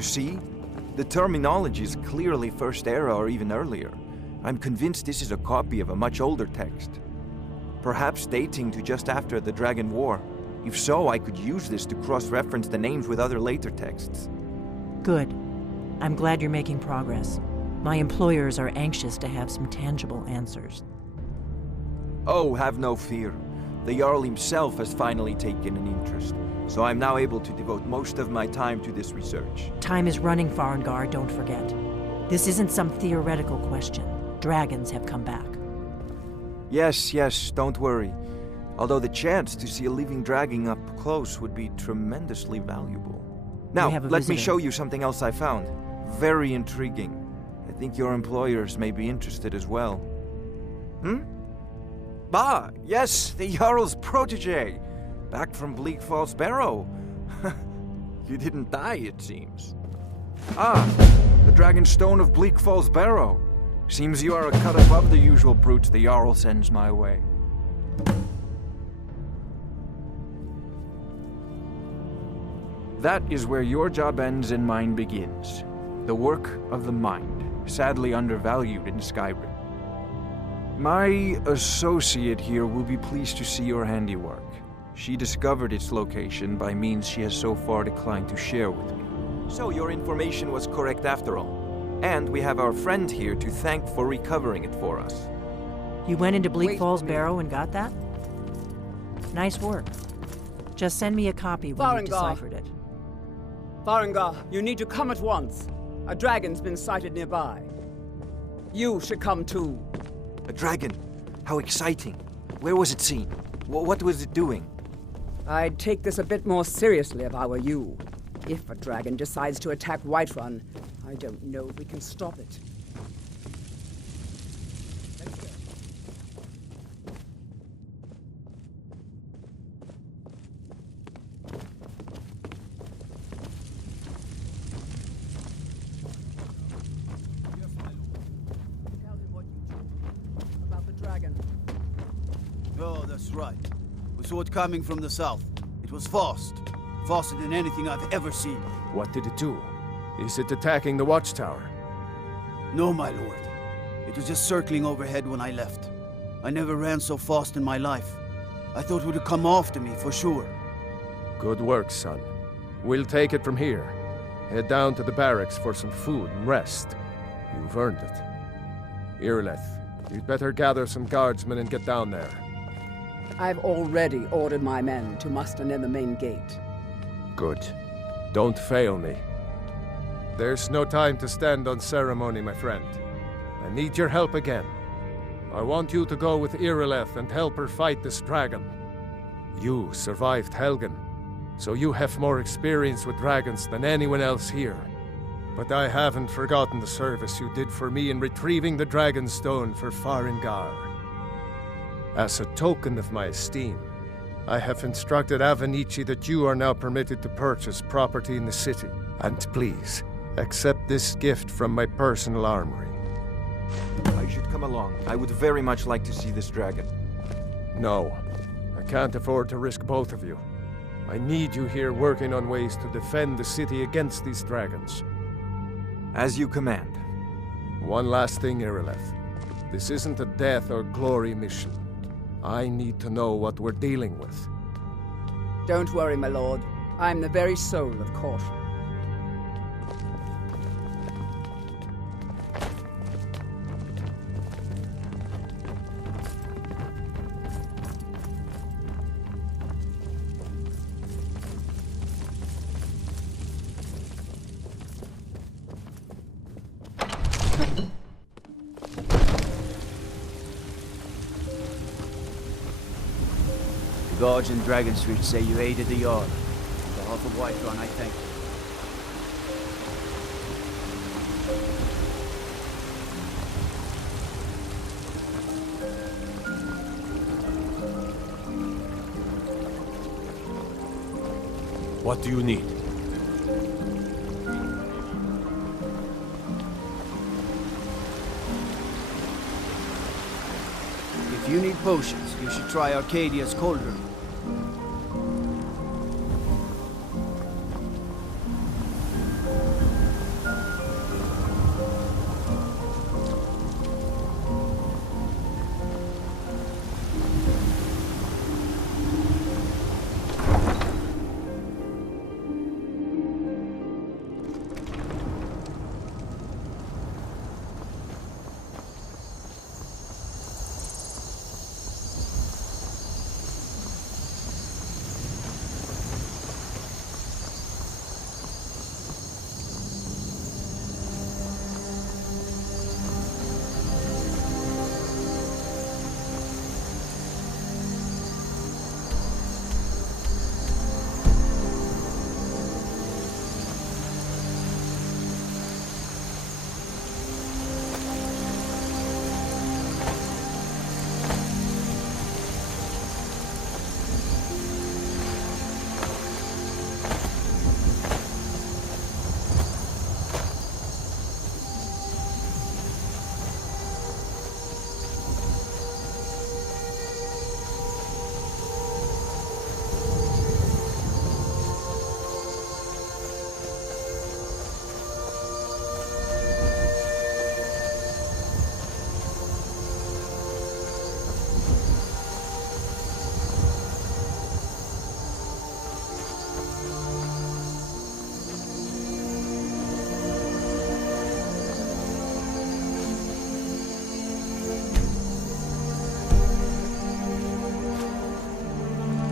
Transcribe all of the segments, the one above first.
You see? The terminology is clearly First Era or even earlier. I'm convinced this is a copy of a much older text. Perhaps dating to just after the Dragon War. If so, I could use this to cross-reference the names with other later texts. Good. I'm glad you're making progress. My employers are anxious to have some tangible answers. Oh, have no fear. The Jarl himself has finally taken an interest, so I'm now able to devote most of my time to this research. Time is running, Arngeir, don't forget. This isn't some theoretical question. Dragons have come back. Yes, don't worry. Although the chance to see a living dragon up close would be tremendously valuable. Now, let me show you something else I found. Very intriguing. I think your employers may be interested as well. Ah, yes, the Jarl's protege. Back from Bleak Falls Barrow. You didn't die, it seems. Ah, the Dragonstone of Bleak Falls Barrow. Seems you are a cut above the usual brutes the Jarl sends my way. That is where your job ends and mine begins. The work of the mind, sadly undervalued in Skyrim. My associate here will be pleased to see your handiwork. She discovered its location by means she has so far declined to share with me. So your information was correct after all. And we have our friend here to thank for recovering it for us. You went into Bleak Falls Barrow and got that? Nice work. Just send me a copy when you've deciphered it. Arngeir, you need to come at once. A dragon's been sighted nearby. You should come too. A dragon? How exciting. Where was it seen? What was it doing? I'd take this a bit more seriously if I were you. If a dragon decides to attack Whiterun, I don't know if we can stop it. Let's go. Tell him what you told about the dragon. Oh, that's right. We saw it coming from the south. It was fast. Faster than anything I've ever seen. What did it do? Is it attacking the Watchtower? No, my lord. It was just circling overhead when I left. I never ran so fast in my life. I thought it would have come after me, for sure. Good work, son. We'll take it from here. Head down to the barracks for some food and rest. You've earned it. Irileth, you'd better gather some guardsmen and get down there. I've already ordered my men to muster near the main gate. Good. Don't fail me. There's no time to stand on ceremony, my friend. I need your help again. I want you to go with Irileth and help her fight this dragon. You survived Helgen, so you have more experience with dragons than anyone else here. But I haven't forgotten the service you did for me in retrieving the Dragonstone for Arngeir. As a token of my esteem, I have instructed Avenici that you are now permitted to purchase property in the city. And please, accept this gift from my personal armory. I should come along. I would very much like to see this dragon. No, I can't afford to risk both of you. I need you here working on ways to defend the city against these dragons. As you command. One last thing, Irileth. This isn't a death or glory mission. I need to know what we're dealing with. Don't worry, my lord. I'm the very soul of caution. The guards in Dragonsreach say you aided the Jarl. On behalf of Whiterun, I thank you. What do you need? If you need potions, you should try Arcadia's cauldron.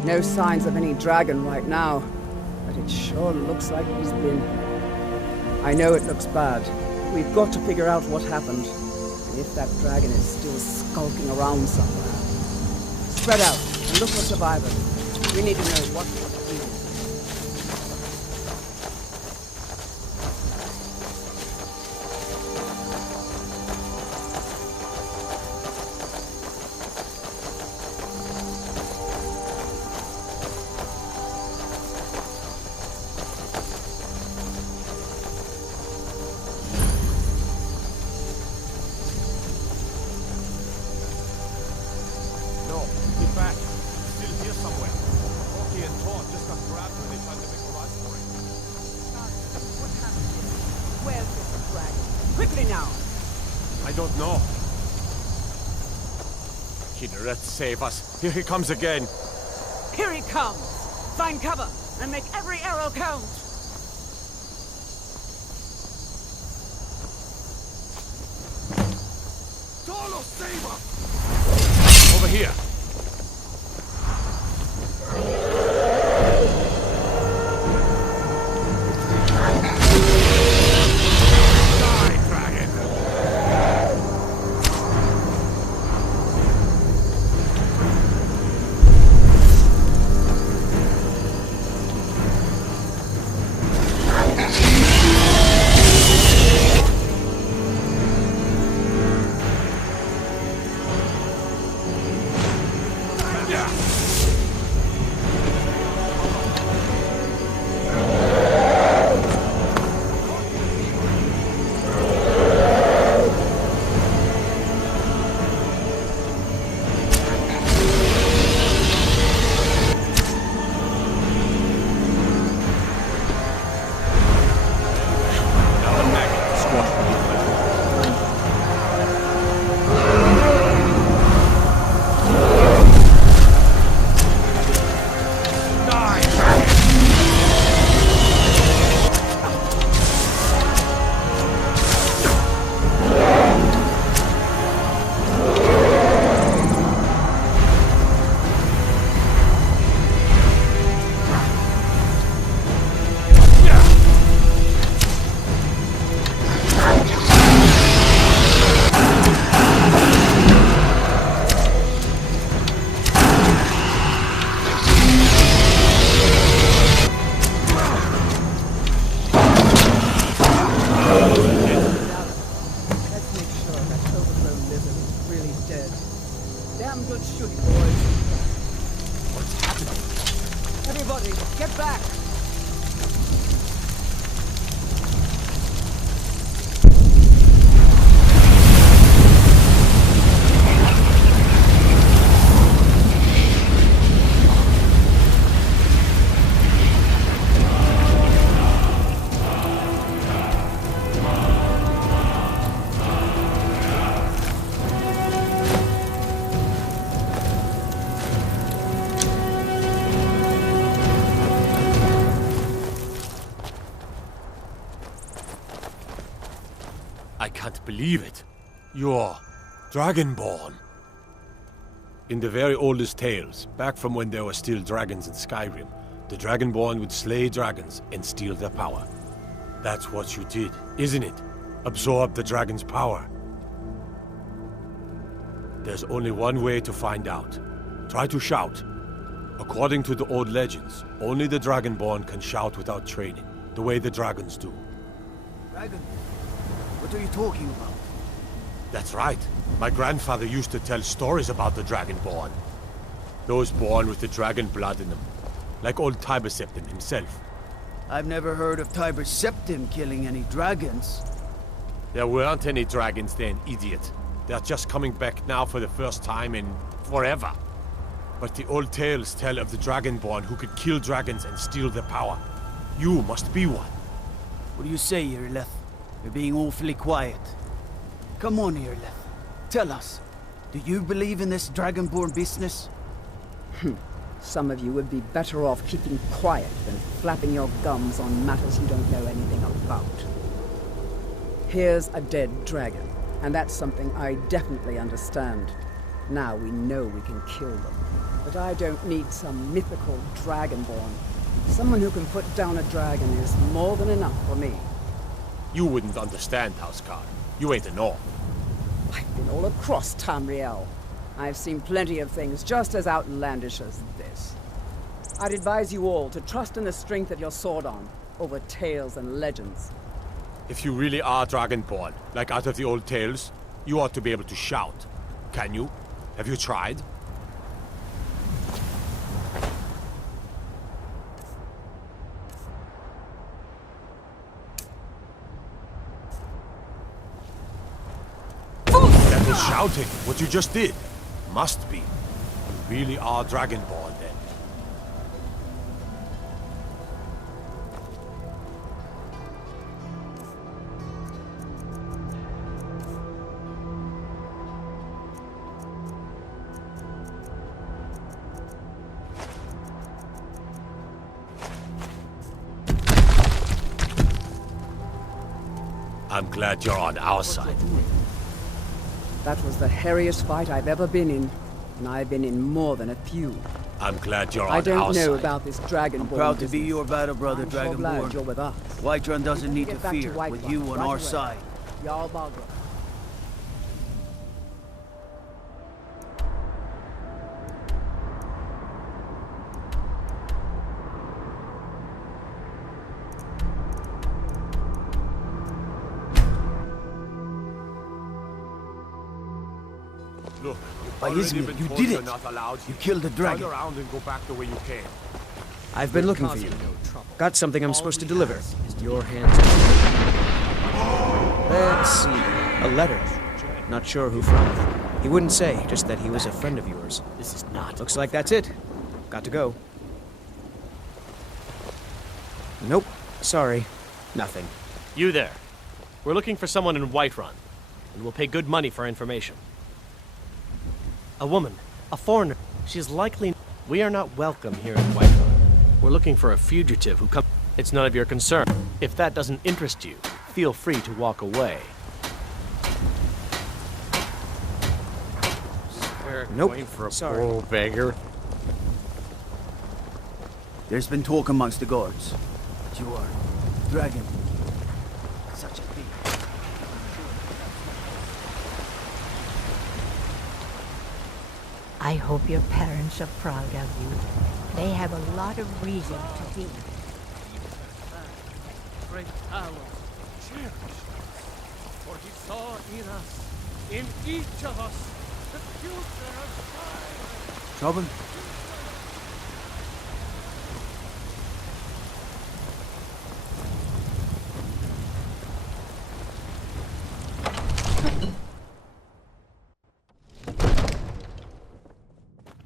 No signs of any dragon right now, but it sure looks like he's been here. I know it looks bad. We've got to figure out what happened, and if that dragon is still skulking around somewhere. Spread out and look for survivors. We need to know what to do. Save us. Here he comes again. Here he comes! Find cover and make every arrow count! Solo, save us! Over here. Believe it. You're Dragonborn. In the very oldest tales, back from when there were still dragons in Skyrim, the Dragonborn would slay dragons and steal their power. That's what you did, isn't it? Absorb the dragon's power. There's only one way to find out. Try to shout. According to the old legends, only the Dragonborn can shout without training, the way the dragons do. Dragon? What are you talking about? That's right. My grandfather used to tell stories about the Dragonborn. Those born with the dragon blood in them. Like old Tiber Septim himself. I've never heard of Tiber Septim killing any dragons. There weren't any dragons then, idiot. They're just coming back now for the first time in forever. But the old tales tell of the Dragonborn who could kill dragons and steal their power. You must be one. What do you say, Irleth? You're being awfully quiet. Come on, Irleth. Tell us. Do you believe in this Dragonborn business? Some of you would be better off keeping quiet than flapping your gums on matters you don't know anything about. Here's a dead dragon, and that's something I definitely understand. Now we know we can kill them. But I don't need some mythical Dragonborn. Someone who can put down a dragon is more than enough for me. You wouldn't understand, Hrothgar. You ain't a North. I've been all across Tamriel. I've seen plenty of things just as outlandish as this. I'd advise you all to trust in the strength of your sword arm over tales and legends. If you really are Dragonborn, like out of the old tales, you ought to be able to shout. Can you? Have you tried? That was shouting, what you just did. Must be. You really are Dragonborn, then. I'm glad you're on our side. That was the hairiest fight I've ever been in, and I've been in more than a few. I'm glad you're on I our don't know side. about this Dragonborn. I'm proud to be business. your battle brother, I'm sure glad you're Dragonborn. with us. Whiterun doesn't need to Get back to fear with Whiterun you on right our away. side. Jarl Balgruuf. Look, By already Izmir, been you told did you're it. not allowed. You killed the dragon. Turn around and go back the way you came. I've been looking for you. Got something I'm supposed to deliver. Your hands. Let's see. A letter. Not sure who from. He wouldn't say, just that he was a friend of yours. This is not. Looks like that's it. Got to go. Nope. Sorry. Nothing. You there. We're looking for someone in Whiterun, and we'll pay good money for information. A woman. A foreigner. She's likely... We are not welcome here in Whiterun. We're looking for a fugitive who comes... It's none of your concern. If that doesn't interest you, feel free to walk away. Nope. Waiting for a Sorry. poor old beggar. There's been talk amongst the guards. But you are dragon. Such a thing. I hope your parents are proud of you. They have a lot of reason to be. Great power, cherish, for he saw in us, in each of us, the future of Skyrim. Trouble?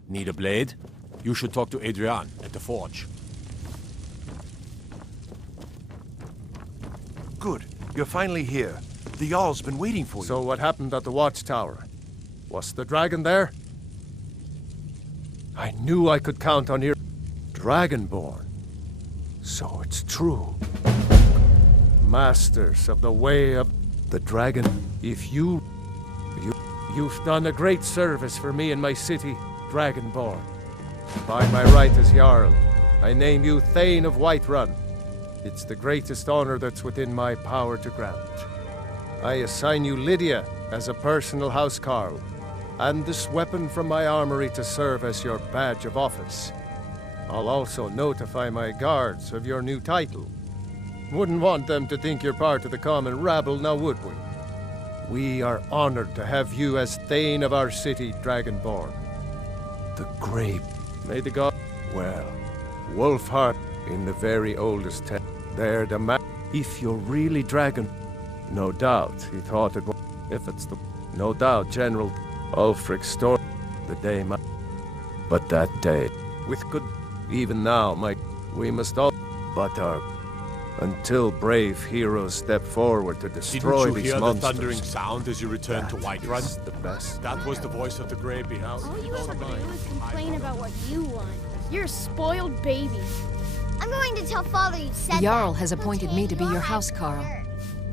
Need a blade? You should talk to Adrian at the forge. Good. You're finally here. The Jarl's been waiting for you. So what happened at the Watchtower? Was the dragon there? I knew I could count on your Dragonborn. So it's true. Masters of the way of the dragon. If you've done a great service for me and my city, Dragonborn. By my right as Jarl, I name you Thane of Whiterun. It's the greatest honor that's within my power to grant. I assign you Lydia as a personal housecarl, and this weapon from my armory to serve as your badge of office. I'll also notify my guards of your new title. Wouldn't want them to think you're part of the common rabble, now would we? We are honored to have you as Thane of our city, Dragonborn. The grave. May the god... Well, Wolfheart in the very oldest tale. There the man... If you're really dragon... No doubt he thought it was... If it's the... No doubt General Ulfric's story... The day my... But that day... With good... Even now, my... We must all... But our... Until brave heroes step forward to destroy Didn't you these hear monsters. the thundering sound as you returned to Whiterun? Is the best. That was the voice of the Greybeard. All you have to do is complain about what you want. You're a spoiled baby. I'm going to tell Father you said The Jarl that. has appointed me to be your housecarl.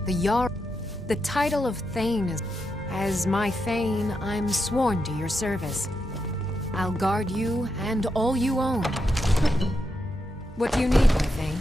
The Jarl... The title of Thane is... As my Thane, I'm sworn to your service. I'll guard you and all you own. What do you need, my thing?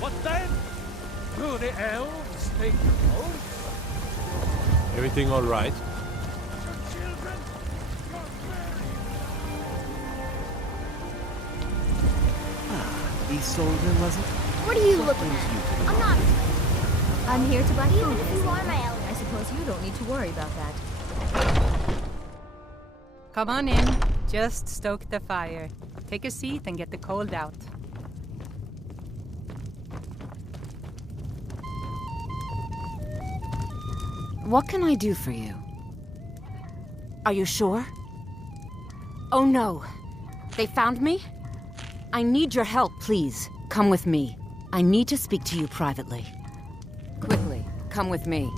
What then? Do the elves take the oath? Everything all right? Children, East soldier, was it? What are you looking at? I'm not. I'm here to buy food. Even if you are my elder. I suppose you don't need to worry about that. Come on in. Just stoke the fire. Take a seat and get the cold out. What can I do for you? Are you sure? Oh no. They found me? I need your help, please. Come with me. I need to speak to you privately. Quickly, come with me.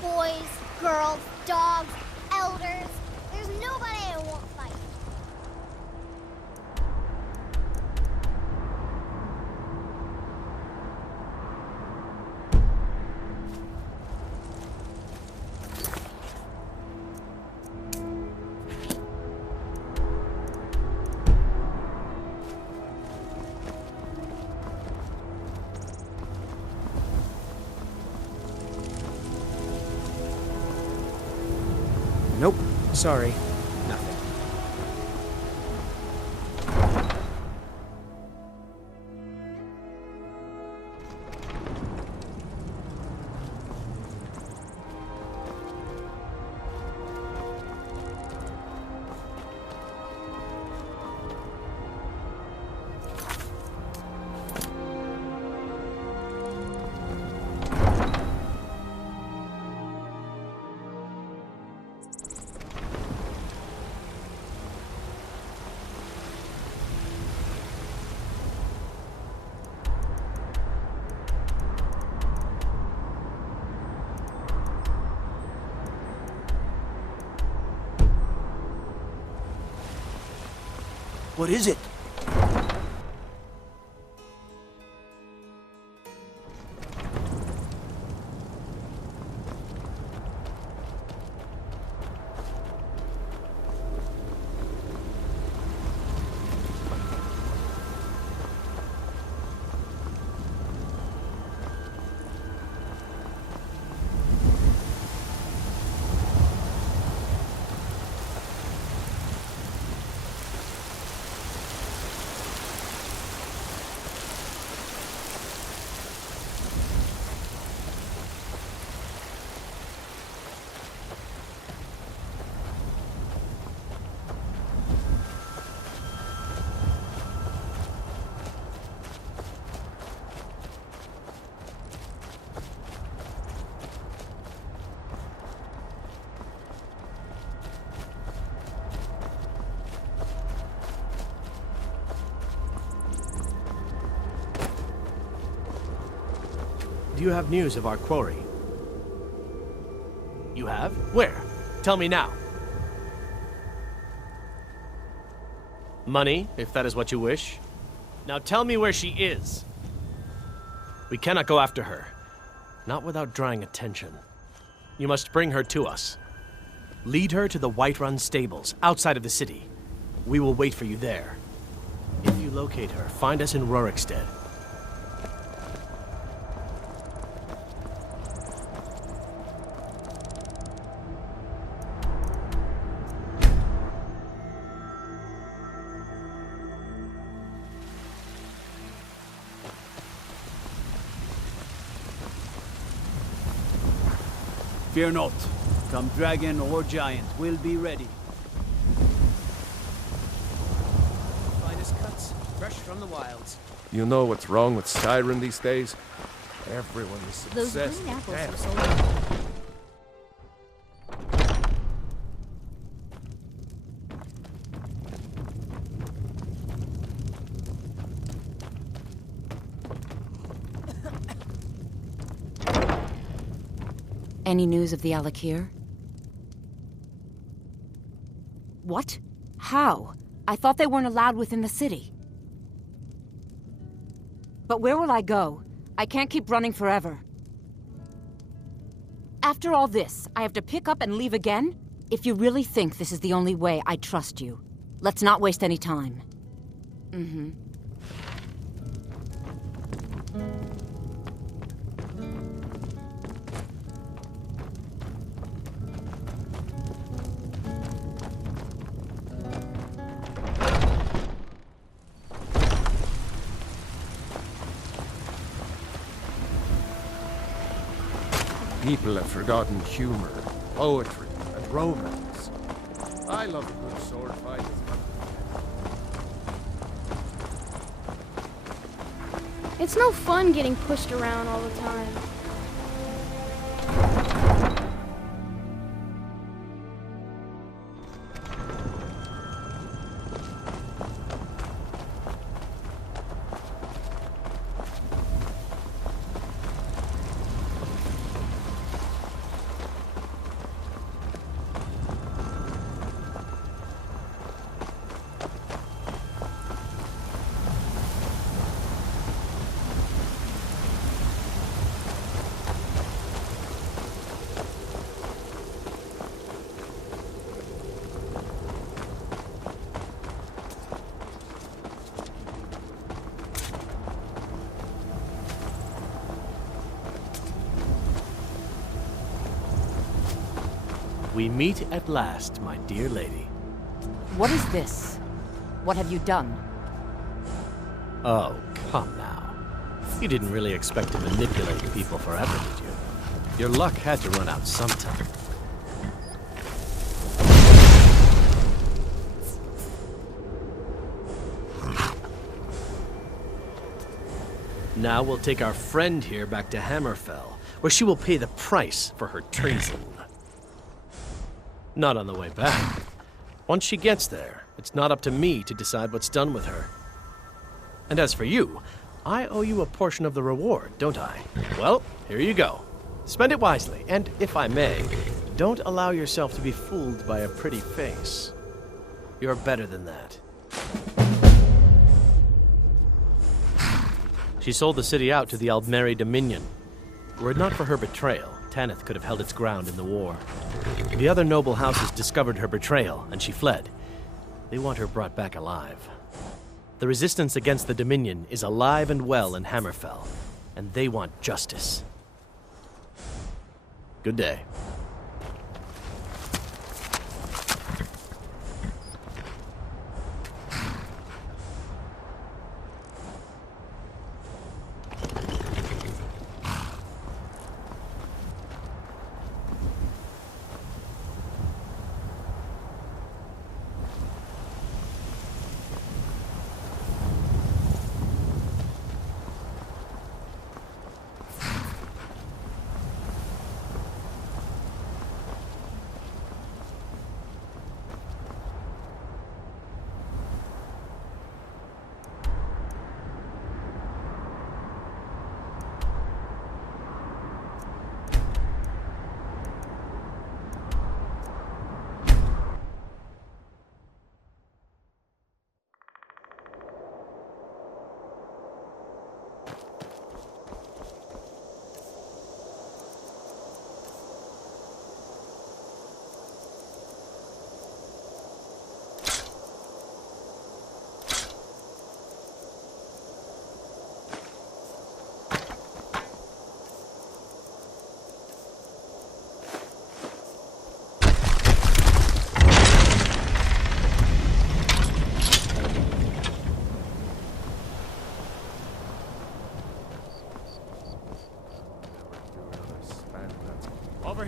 Boys, girls, dogs, elders. There's nobody I won't fight. Nope. Sorry. Nothing. What is it? Do you have news of our quarry? You have? Where? Tell me now. Money, if that is what you wish. Now tell me where she is. We cannot go after her. Not without drawing attention. You must bring her to us. Lead her to the Whiterun stables, outside of the city. We will wait for you there. If you locate her, find us in Rorikstead. Fear not. Come dragon or giant, we'll be ready. Finest cuts, fresh from the wilds. You know what's wrong with Skyrim these days? Everyone is Those obsessed green with apples damn. are so good. Any news of the Alik'r? What? How? I thought they weren't allowed within the city. But where will I go? I can't keep running forever. After all this, I have to pick up and leave again? If you really think this is the only way, I trust you. Let's not waste any time. Mm-hmm. People have forgotten humor, poetry, and romance. I love a good sword fight as much as It's no fun getting pushed around all the time. We meet at last, my dear lady. What is this? What have you done? Oh, come now. You didn't really expect to manipulate people forever, did you? Your luck had to run out sometime. Now we'll take our friend here back to Hammerfell, where she will pay the price for her treason. Not on the way back. Once she gets there, it's not up to me to decide what's done with her. And as for you, I owe you a portion of the reward, don't I? Well, here you go. Spend it wisely, and if I may, don't allow yourself to be fooled by a pretty face. You're better than that. She sold the city out to the Aldmeri Dominion. Were it not for her betrayal, Tanith could have held its ground in the war. The other noble houses discovered her betrayal, and she fled. They want her brought back alive. The resistance against the Dominion is alive and well in Hammerfell, and they want justice. Good day.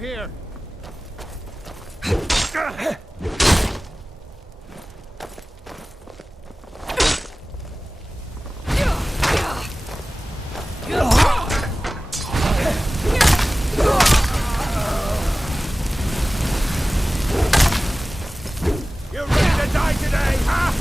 here! You ready to die today, huh?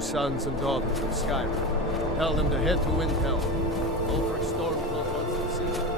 Sons and daughters of Skyrim. Tell them to head to Windcaller. Go for Stormcloak once at sea.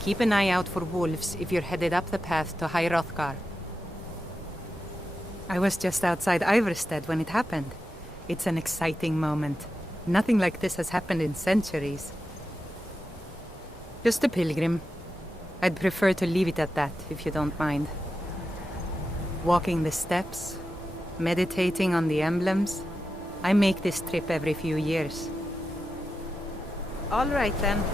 Keep an eye out for wolves if you're headed up the path to Hrothgar. I was just outside Iverstead when it happened. It's an exciting moment. Nothing like this has happened in centuries. Just a pilgrim. I'd prefer to leave it at that, if you don't mind. Walking the steps, meditating on the emblems. I make this trip every few years. All right, then.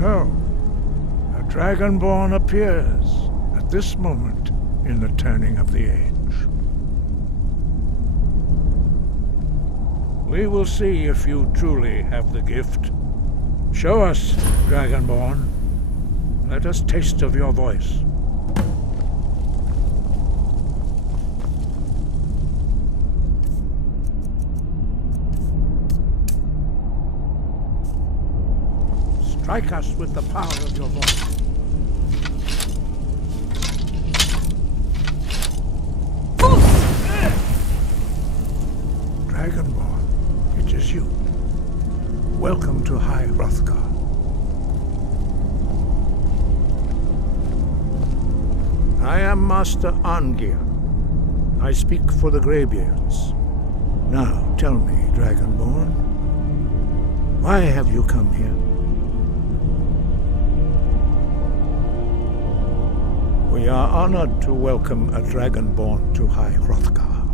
So, a Dragonborn appears at this moment in the turning of the age. We will see if you truly have the gift. Show us, Dragonborn. Let us taste of your voice. Strike us with the power of your voice. Dragonborn, it is you. Welcome to High Hrothgar. I am Master Arngeir. I speak for the Greybeards. Now, tell me, Dragonborn, why have you come here? We are honored to welcome a Dragonborn to High Hrothgar.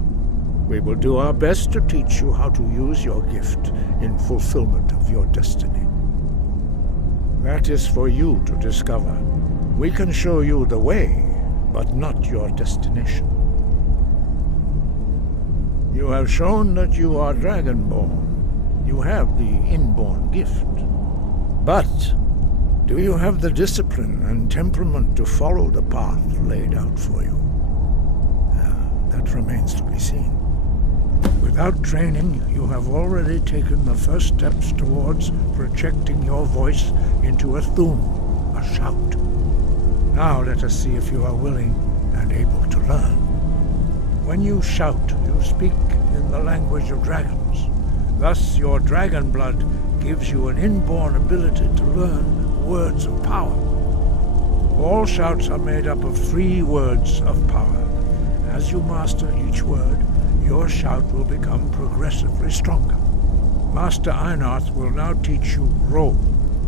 We will do our best to teach you how to use your gift in fulfillment of your destiny. That is for you to discover. We can show you the way, but not your destination. You have shown that you are Dragonborn. You have the inborn gift. But do you have the discipline and temperament to follow the path laid out for you? That remains to be seen. With Without training, you have already taken the first steps towards projecting your voice into a thum, a shout. Now let us see if you are willing and able to learn. When you shout, you speak in the language of dragons. Thus, your dragon blood gives you an inborn ability to learn words of power. All shouts are made up of 3 words of power. As you master each word, your shout will become progressively stronger. Master Einarth will now teach you Ro,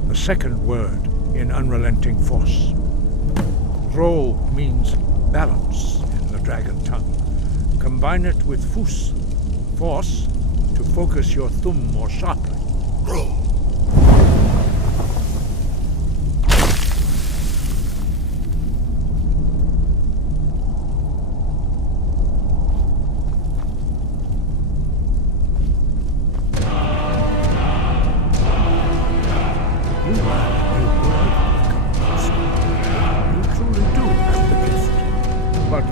the second word in Unrelenting Force. Ro means balance in the dragon tongue. Combine it with Fus, force, to focus your thumb more sharply. Ro.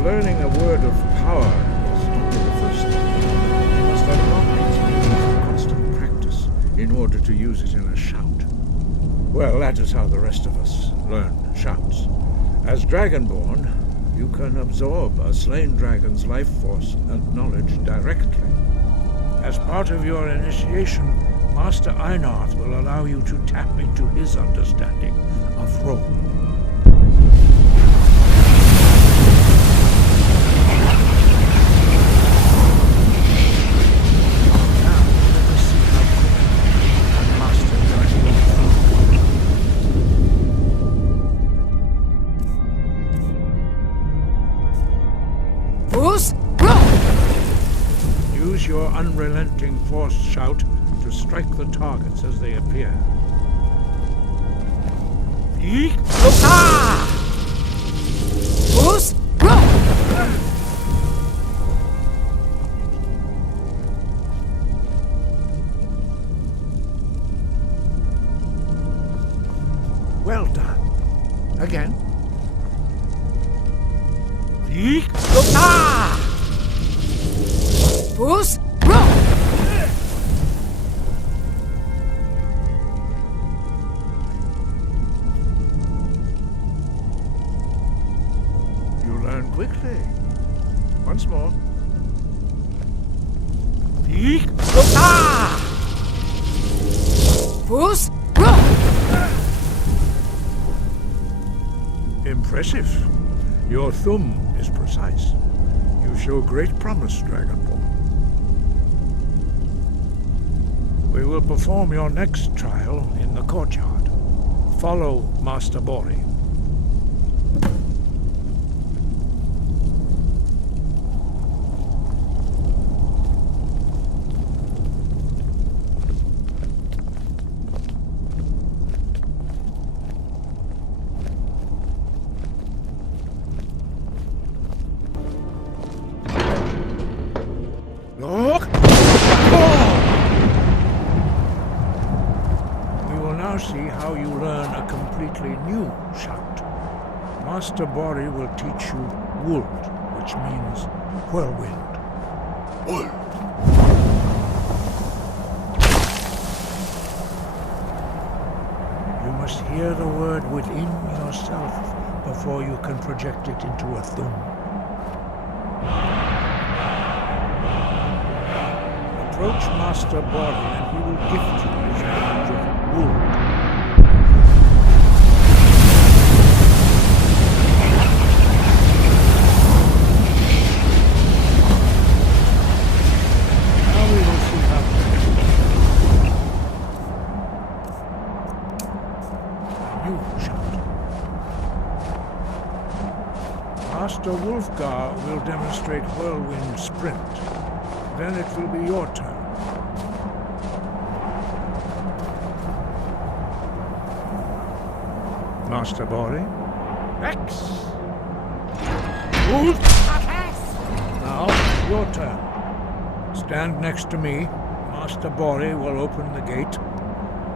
Learning a word of power is only the first step. You must unlock its meaning through constant practice in order to use it in a shout. Well, that is how the rest of us learn shouts. As Dragonborn, you can absorb a slain dragon's life force and knowledge directly. As part of your initiation, Master Einarth will allow you to tap into his understanding of Ro. Use your unrelenting force shout to strike the targets as they appear. Well done. Again. Bruce, You learn quickly. Once more. Bruce, Impressive. Your thumb is precise. You show great promise, Dragonborn. We will perform your next trial in the courtyard. Follow Master Bori. See how you learn a completely new shout. Master Bori will teach you Wuld, which means whirlwind. Wuld. You must hear the word within yourself before you can project it into a thum. Approach Master Bori and he will gift you his language of Wuld. Master Hrothgar will demonstrate Whirlwind Sprint. Then it will be your turn. Master Bori. X. Now, your turn. Stand next to me. Master Bori will open the gate.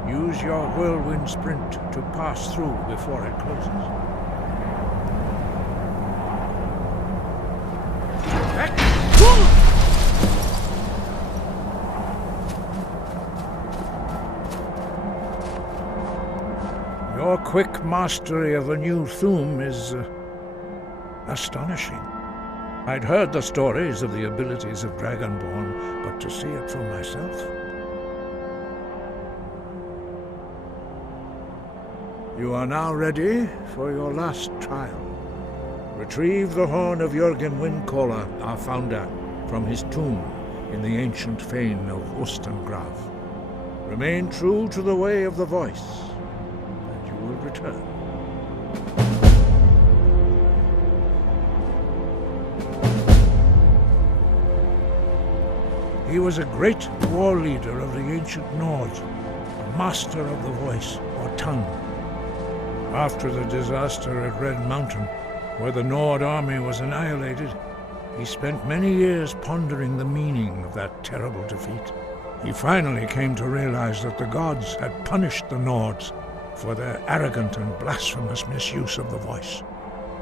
Use your Whirlwind Sprint to pass through before it closes. Your quick mastery of a new Thuum is astonishing. I'd heard the stories of the abilities of Dragonborn, but to see it for myself... You are now ready for your last trial. Retrieve the horn of Jurgen Windcaller, our founder, from his tomb in the ancient fane of Ustengrav. Remain true to the way of the voice, and you will return. He was a great war leader of the ancient Nords, a master of the voice, or tongue. After the disaster at Red Mountain, where the Nord army was annihilated, he spent many years pondering the meaning of that terrible defeat. He finally came to realize that the gods had punished the Nords for their arrogant and blasphemous misuse of the voice.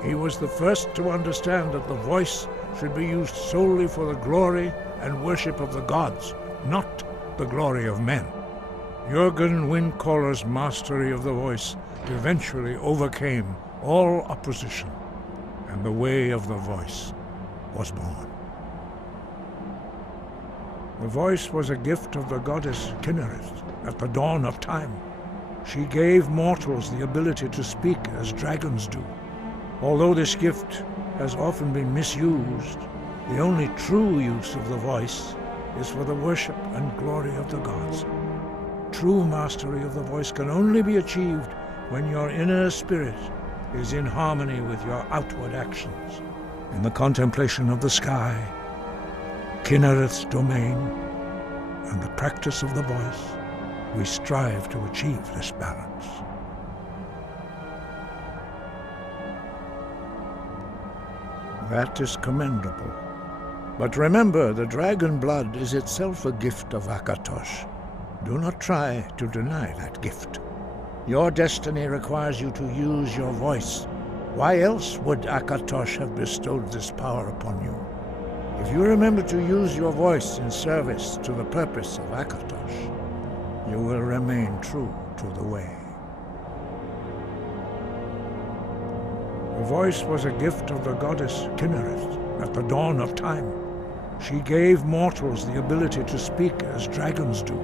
He was the first to understand that the voice should be used solely for the glory and worship of the gods, not the glory of men. Jurgen Windcaller's mastery of the voice eventually overcame all opposition, and the way of the voice was born. The voice was a gift of the goddess Kinnereth at the dawn of time. She gave mortals the ability to speak as dragons do. Although this gift has often been misused, the only true use of the voice is for the worship and glory of the gods. True mastery of the voice can only be achieved when your inner spirit is in harmony with your outward actions. In the contemplation of the sky, Kinnereth's domain, and the practice of the voice, we strive to achieve this balance. That is commendable. But remember, the dragon blood is itself a gift of Akatosh. Do not try to deny that gift. Your destiny requires you to use your voice. Why else would Akatosh have bestowed this power upon you? If you remember to use your voice in service to the purpose of Akatosh, you will remain true to the way. The voice was a gift of the goddess Kinnereth at the dawn of time. She gave mortals the ability to speak as dragons do.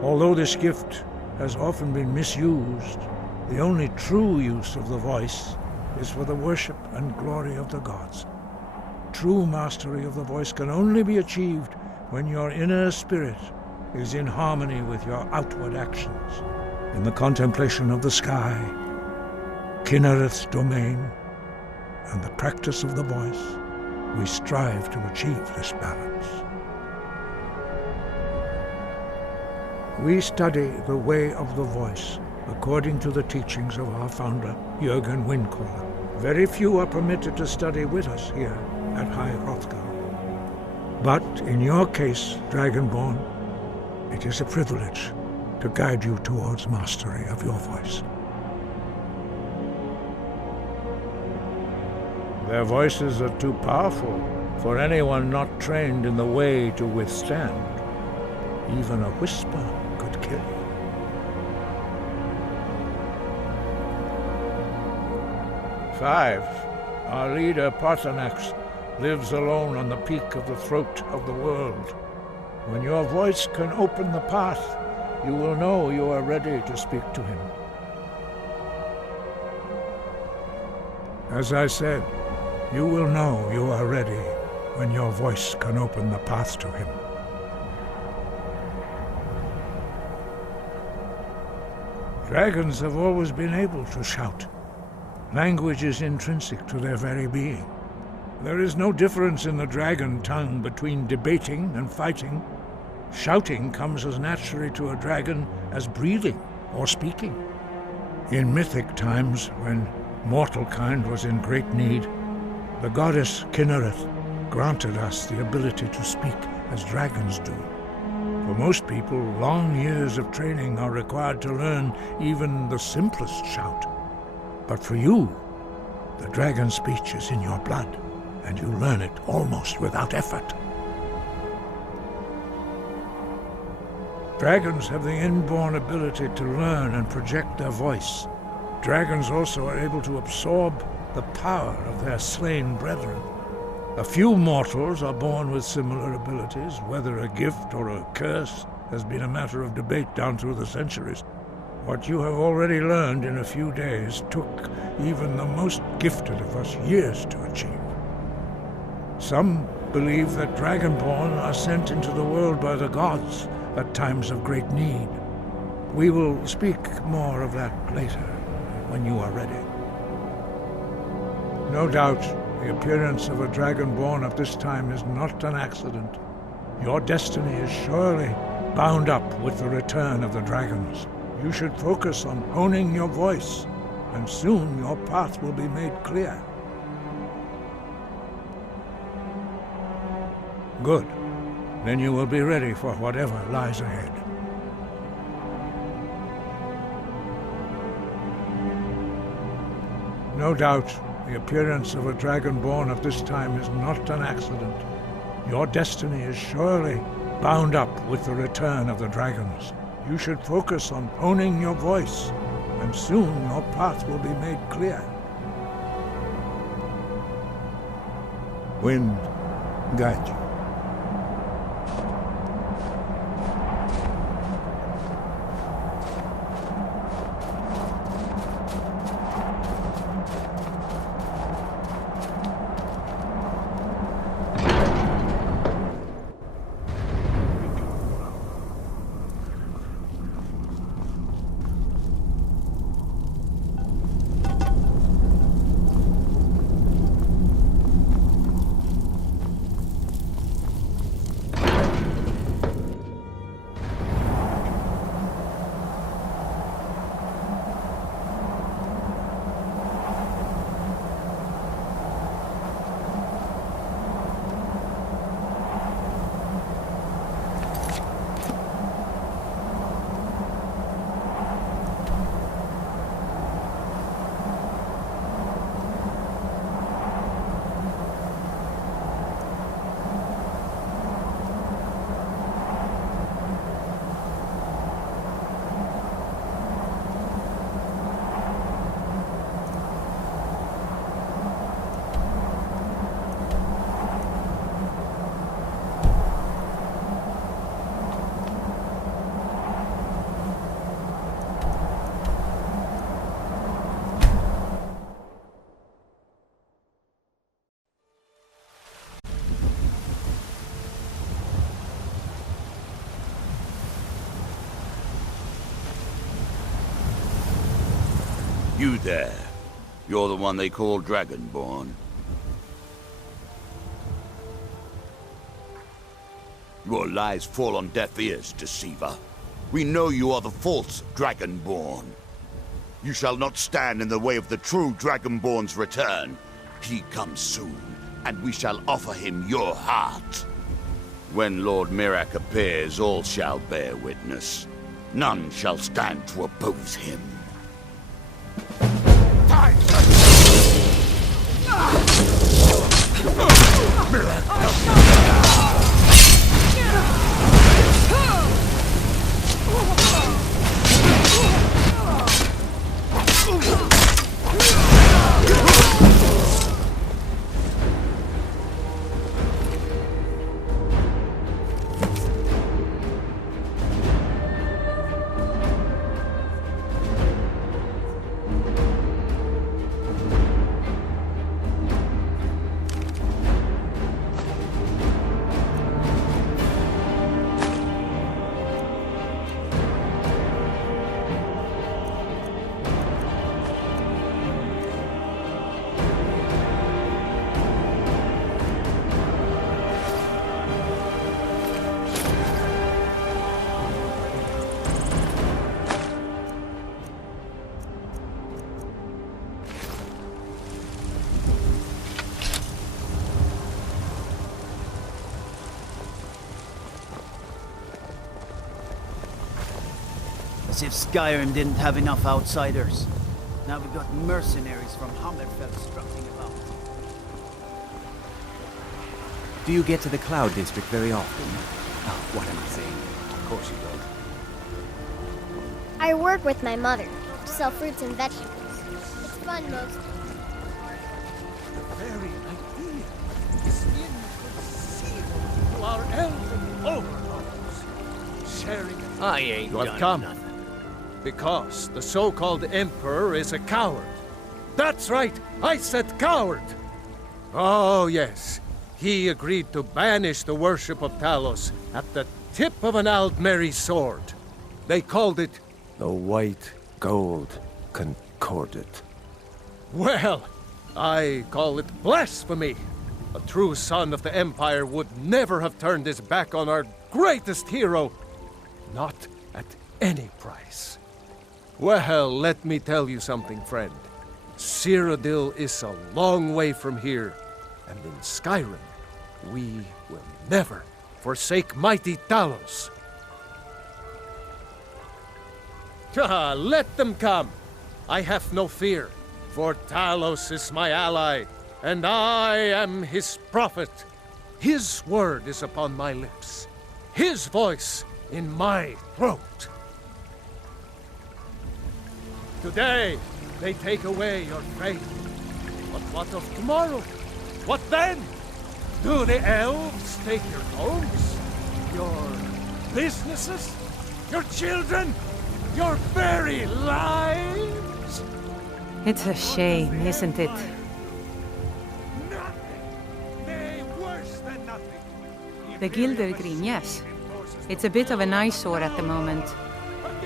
Although this gift has often been misused, the only true use of the voice is for the worship and glory of the gods. True mastery of the voice can only be achieved when your inner spirit is in harmony with your outward actions. In the contemplation of the sky, Kinnereth's domain, and the practice of the voice, we strive to achieve this balance. We study the way of the voice according to the teachings of our founder, Jurgen Windcaller. Very few are permitted to study with us here at High Hrothgar. But in your case, Dragonborn, it is a privilege to guide you towards mastery of your voice. Their voices are too powerful for anyone not trained in the way to withstand. Even a whisper could kill you. Five, our leader Paarthurnax lives alone on the peak of the throat of the world. When your voice can open the path, you will know you are ready to speak to him. As I said, you will know you are ready when your voice can open the path to him. Dragons have always been able to shout. Language is intrinsic to their very being. There is no difference in the dragon tongue between debating and fighting. Shouting comes as naturally to a dragon as breathing or speaking. In mythic times, when mortal kind was in great need, the goddess Kinnereth granted us the ability to speak as dragons do. For most people, long years of training are required to learn even the simplest shout. But for you, the dragon speech is in your blood, and you learn it almost without effort. Dragons have the inborn ability to learn and project their voice. dragons also are able to absorb the power of their slain brethren. A few mortals are born with similar abilities. Whether a gift or a curse has been a matter of debate down through the centuries. What you have already learned in a few days took even the most gifted of us years to achieve. Some believe that Dragonborn are sent into the world by the gods at times of great need. We will speak more of that later, when you are ready. No doubt, the appearance of a Dragonborn at this time is not an accident. Your destiny is surely bound up with the return of the dragons. You should focus on honing your voice, and soon your path will be made clear. Good. Then you will be ready for whatever lies ahead. No doubt, the appearance of a Dragonborn at this time is not an accident. Your destiny is surely bound up with the return of the dragons. You should focus on honing your voice, and soon your path will be made clear. Wind, guide you. You there. You're the one they call Dragonborn. Your lies fall on deaf ears, deceiver. We know you are the false Dragonborn. You shall not stand in the way of the true Dragonborn's return. He comes soon, and we shall offer him your heart. When Lord Mirac appears, all shall bear witness. None shall stand to oppose him. As if Skyrim didn't have enough outsiders. Now we've got mercenaries from Hammerfell strutting about. Do you get to the Cloud District very often? Oh, what am I saying? Of course you don't. I work with my mother to sell fruits and vegetables. fun most. The very idea is inconceivable to our elven overlords. Sharing I ain't You have come because the so-called Emperor is a coward. That's right, I said coward! Oh yes, he agreed to banish the worship of Talos at the tip of an Aldmeri sword. They called it the White Gold Concordat. Well, I call it blasphemy. A true son of the Empire would never have turned his back on our greatest hero. Not at any price. Well, let me tell you something, friend. Cyrodiil is a long way from here, and in Skyrim, we will never forsake mighty Talos. Let them come. I have no fear, for Talos is my ally, and I am his prophet. His word is upon my lips, his voice in my throat. Today, they take away your faith. But what of tomorrow? What then? Do the elves take your homes? Your businesses? Your children? Your very lives? It's a shame, isn't it? The Gildergreen, yes. It's a bit of an eyesore at the moment.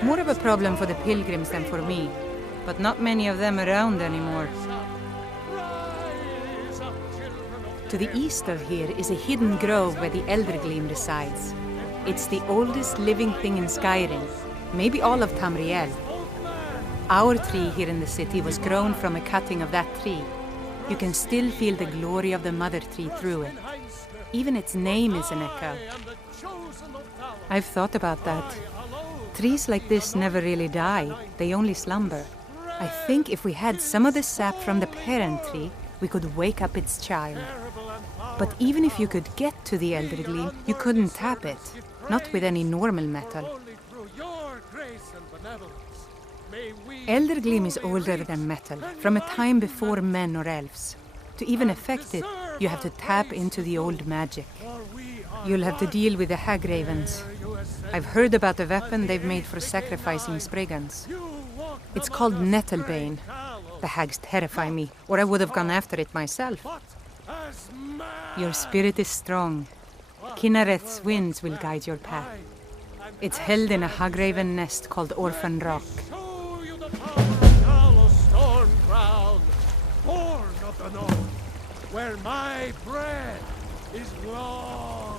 More of a problem for the pilgrims than for me. But not many of them around anymore. To the east of here is a hidden grove where the Eldergleam resides. It's the oldest living thing in Skyrim, maybe all of Tamriel. Our tree here in the city was grown from a cutting of that tree. You can still feel the glory of the mother tree through it. Even its name is an echo. I've thought about that. Trees like this never really die, they only slumber. I think if we had some of the sap from the parent tree, we could wake up its child. But even if you could get to the Eldergleam, you couldn't tap it. Not with any normal metal. Eldergleam is older than metal, from a time before men or elves. To even affect it, you have to tap into the old magic. You'll have to deal with the Hagravens. I've heard about a weapon they've made for sacrificing Spriggans. It's called Nettlebane. The hags terrify me, or I would have gone after it myself. Your spirit is strong. Kinnereth's winds will guide your path. It's held in a Hagraven nest called Orphan Rock. Storm crown, born of the north, where my bread is long